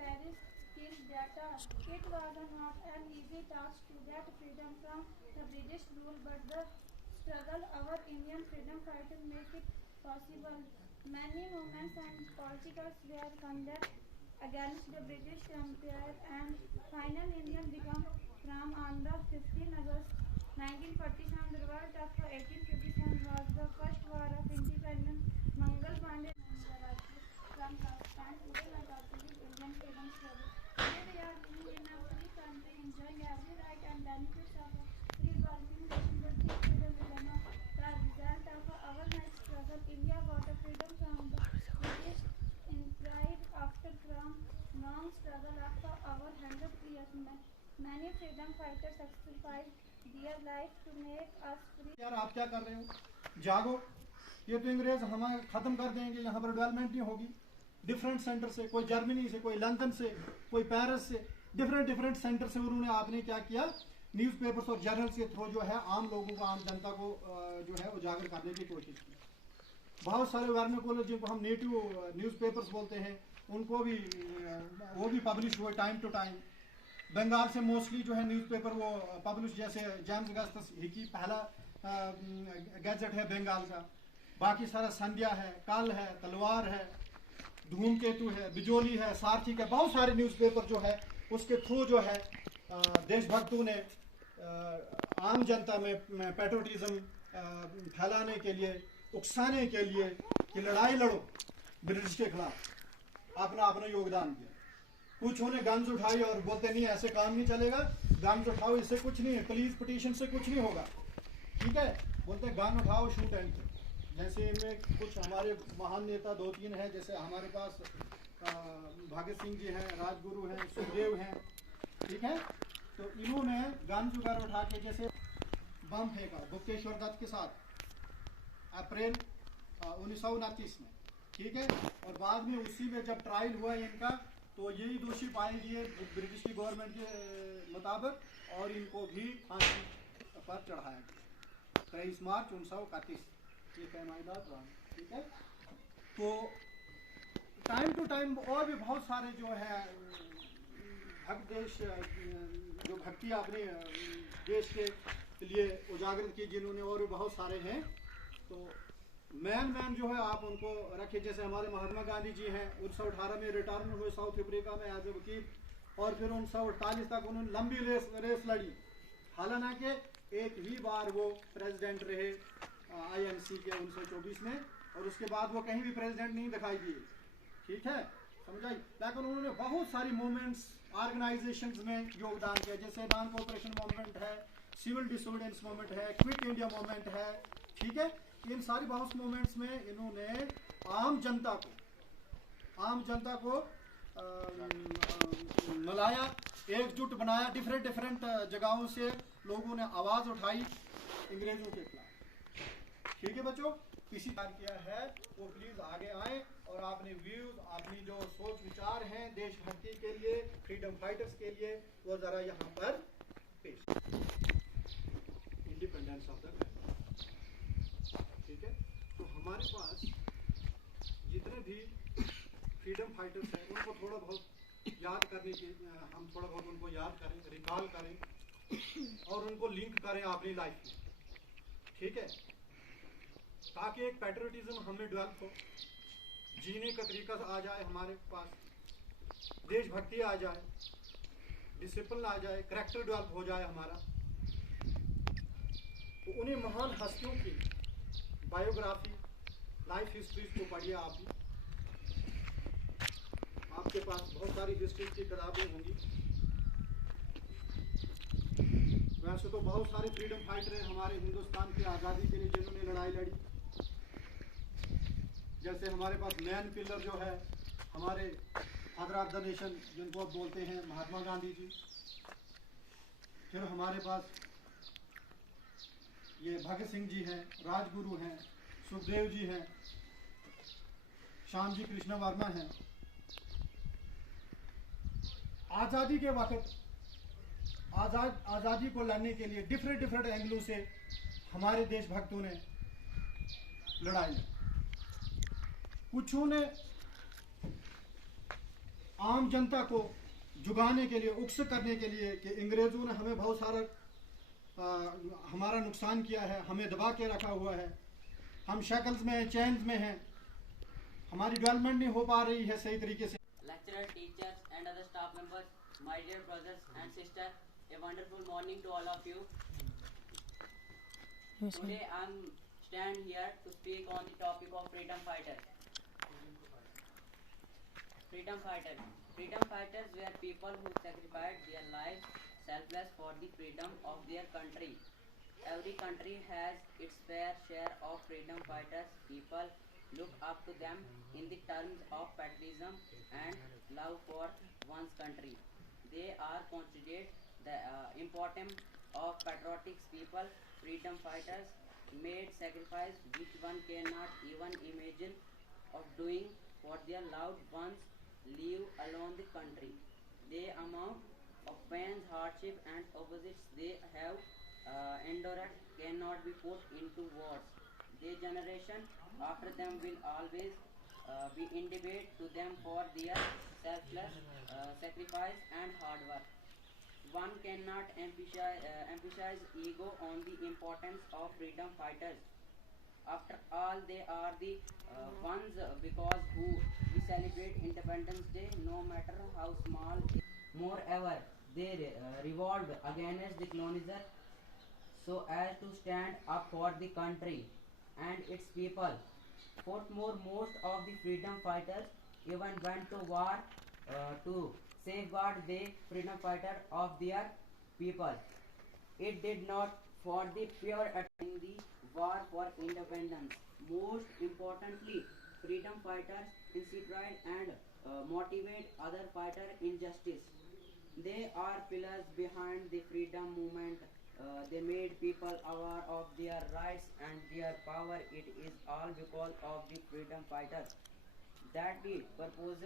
Paris skill data. It was not an easy task to get freedom from the British rule, but the struggle our Indian freedom fighters make it possible. Many movements and politicals were conducted against the British Empire, and finally India became from on the 15 August 1947. The revolt of 1857 was the first war of independence. Mangal Pandey from Pakistan, today my topic is Indian freedom struggle. Today we are living in a free country, enjoying every right and benefits of a free working nation, but this freedom is not the result of our night struggle. India got a freedom from the British in pride after from long struggle of our 100 years. Many freedom fighters sacrificed their life to make us free. यार आप क्या कर रहे हो? जागो, ये तो अंग्रेज हमें खत्म कर देंगे, यहाँ पर डेवलपमेंट नहीं होगी। डिफरेंट सेंटर से, कोई जर्मनी से, कोई लंदन से, कोई पेरिस से, डिफरेंट सेंटर से उन्होंने आपने क्या किया, न्यूज़पेपर्स और जर्नल्स के थ्रू जो है आम लोगों को, आम जनता को जो है उजागर करने की कोशिश की। बहुत सारे वर्नाकुलर जिनको हम नेटिव न्यूज़पेपर्स बोलते हैं, उनको भी वो भी पब्लिश हुए टाइम टू टाइम। बंगाल से मोस्टली जो है न्यूज़पेपर वो पब्लिश, जैसे जेम्स अगस्टस हिकी पहला गैजेट है बंगाल का। बाकी सारा संध्या है, कल है, तलवार है, धूमकेतु है, बिजोली है, सारथी है, बहुत सारे न्यूज़पेपर जो है उसके थ्रू जो है देशभक्तों ने आम जनता में पैट्रियटिज्म फैलाने के लिए, उकसाने के लिए कि लड़ाई लड़ो ब्रिटिश के खिलाफ, अपना योगदान दिया। कुछ उन्हें गन्स उठाई और बोलते नहीं ऐसे काम नहीं चलेगा, गन्स उठाओ, इससे कुछ नहीं है, पुलिस पिटीशन से कुछ नहीं होगा, ठीक है। बोलते गन उठाओ, शूट एंड किल। जैसे इनमें कुछ हमारे महान नेता 2-3 हैं, जैसे हमारे पास भगत सिंह जी हैं, राजगुरु हैं, सुखदेव हैं, ठीक है। तो इन्होंने गन्स वगैरह उठा के जैसे बम फेंका गुप्तेश्वर दत्त के साथ अप्रैल 1929 में, ठीक है। और बाद में उसी में जब ट्रायल हुआ इनका, तो यही दोषी पाए गए ब्रिटिश की गवर्नमेंट के मुताबिक, और इनको भी फांसी पर चढ़ाया गया 23 मार्च 1931, ये पैमाइदात रहा, ठीक है। तो टाइम टू टाइम और भी बहुत सारे जो है जो भक्ति अपने देश के लिए उजागर की, जिन्होंने और भी बहुत सारे हैं। तो मैन जो है आप उनको रखिए, जैसे हमारे महात्मा गांधी जी हैं, 1918 में रिटायरमेंट हुए साउथ अफ्रीका में एज ए वकील, और फिर 1948 तक उन्होंने लंबी रेस लड़ी। हालांकि एक ही बार वो प्रेसिडेंट रहे INC के 1924 में, और उसके बाद वो कहीं भी प्रेसिडेंट नहीं दिखाई दिए, ठीक है, समझाई। लेकिन उन्होंने बहुत सारी मूवमेंट्स, ऑर्गेनाइजेशंस में योगदान किया, जैसे नॉन कोऑपरेशन मूवमेंट है, सिविल डिसोबीडियंस मूवमेंट है, क्विट इंडिया मूवमेंट है, ठीक है। इन सारी बहुत मूवमेंट्स में इन्होंने आम जनता को मिलाया, एकजुट बनाया। डिफरेंट जगहों से लोगों ने आवाज उठाई अंग्रेजों के खिलाफ, ठीक है बच्चों। किसी कार्य किया है वो प्लीज आगे आए और अपने व्यूज, अपनी जो सोच विचार हैं देशभक्ति के लिए, फ्रीडम फाइटर्स के लिए, वो जरा यहाँ पर पेश। इंडिपेंडेंस ऑफ द कंट्री, ठीक है। तो हमारे पास जितने भी फ्रीडम फाइटर्स हैं उनको थोड़ा बहुत याद करने की, हम थोड़ा बहुत उनको याद करें, रिकॉल करें और उनको लिंक करें अपनी लाइफ में, ठीक है, ताकि एक पैट्रियटिज्म हमें डेवलप हो, जीने का तरीका आ जाए हमारे पास, देशभक्ति आ जाए, डिसिप्लिन आ जाए, करैक्टर डेवलप हो जाए हमारा। तो उन्हीं महान हस्तियों की बायोग्राफी, लाइफ हिस्ट्रीज को पढ़िए आप भी, आपके पास बहुत सारी हिस्ट्री की किताबें होंगी। वैसे तो बहुत सारे फ्रीडम फाइटर हैं हमारे हिंदुस्तान की आज़ादी के लिए जिन्होंने लड़ाई लड़ी। जैसे हमारे पास मैन पिलर जो है हमारे फादर ऑफ द नेशन, जिनको आप बोलते हैं महात्मा गांधी जी। फिर हमारे पास ये भगत सिंह जी हैं, राजगुरु हैं, सुखदेव जी हैं, श्याम जी कृष्ण वर्मा हैं। आज़ादी के वक्त आज़ादी को लड़ने के लिए डिफरेंट एंगलों से हमारे देशभक्तों ने लड़ाई लड़ी। कुछों ने आम जनता को जुगाने के लिए, उकस करने के लिए कि अंग्रेज़ों ने हमें बहुत सारा हमारा नुकसान किया है, हमें दबा के रखा हुआ है, हम शैकल्स में हैं, चेन्स में हैं, हमारी डेवलपमेंट नहीं हो पा रही है सही तरीके से। Lecturer, teachers and other staff members, my dear brothers and sisters, a wonderful morning to all of you. Today I am stand here to speak on the topic of freedom fighters. Freedom fighters. Freedom fighters were people who sacrificed their lives selfless for the freedom of their country. Every country has its fair share of freedom fighters. People look up to them in the terms of patriotism and love for one's country. They are considered the importance of patriotic people. Freedom fighters made sacrifice which one cannot even imagine of doing for their loved ones live alone the country. The amount of pains, hardship and opposites they have endured cannot be put into words. The generation after them will always be indebted to them for their selfless sacrifice and hard work. One cannot emphasize ego on the importance of freedom fighters. After all, they are the ones because who we celebrate Independence Day, no matter how small. Moreover, they revolted against the colonizer so as to stand up for the country and its people. Furthermore, most of the freedom fighters even went to war to safeguard the freedom fighter of their people. It did not for the pure in the war for independence. Most importantly, freedom fighters inspired and motivate other fighters in justice. They are pillars behind the freedom movement. They made people aware of their rights and their power. It is all because of the freedom fighters that we proposed